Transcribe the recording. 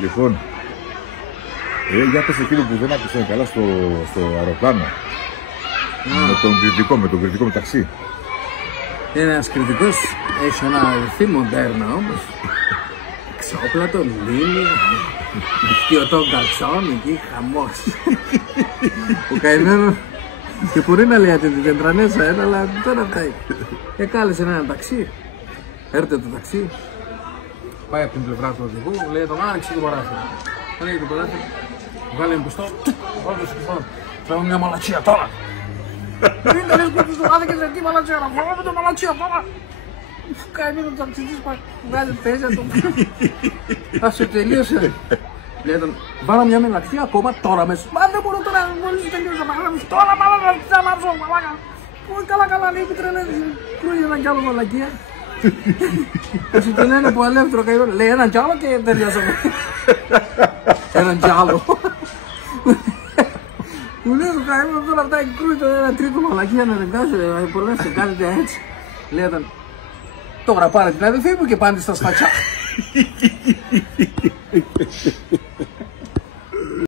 Λοιπόν, για πες εκείνο που δεν άκουσαν καλά στο αεροπλάνο. Με τον κριτικό μεταξύ. Ένας κριτικός έχει ένα ρυθί μοντέρνα όμως. Ξόπλατο, λίμνη, χτιωτό καλτσόν, εκεί χαμός. Ο καημένος και μπορεί να λέει την τεντρανέσα ένα, αλλά τώρα φτάει. Κάλεσε ένα ταξί. Έρχεται το ταξί. Πάει από την πλευρά του οδηγού, λέει τον άνοιξε το παράθυρο. Ανοίγει το παράθυρο, βγάλει ένα πιστό, βάλει το σκυφό. Φέρω μια μαλατσία τώρα. Δεν τα λες που τους το άδικες εκεί μαλατσία, να βάλω το μαλατσία τώρα. Κάνει το ταξιτής, βγάζει τέσσερα το ας σε τελείωσε. Λέει τον, βάλω μια μελαξία ακόμα τώρα μέσα. Μα δεν μπορώ τώρα, μόλις τελείωσα να γράψω. Τώρα μάλλον να ξανάρθω, μαλάκα. Καλά, λέει, επιτρελέζεις. Κρούγει έναν κι άλλο μαλακία. Έτσι τον λένε που αλεύθερο καημένο. Λέει έναν κι άλλο και τελειώσαμε. Έναν κι άλλο. Μου λέει το καημένο τώρα αυτά και κρούγει τον ένα τρίτο μαλακία να ρεγκάσει. Πολλές σε κάνετε έτσι. Λέει τον, τώρα πάρε την αδελφή μου και πάνε στα σφατσιά.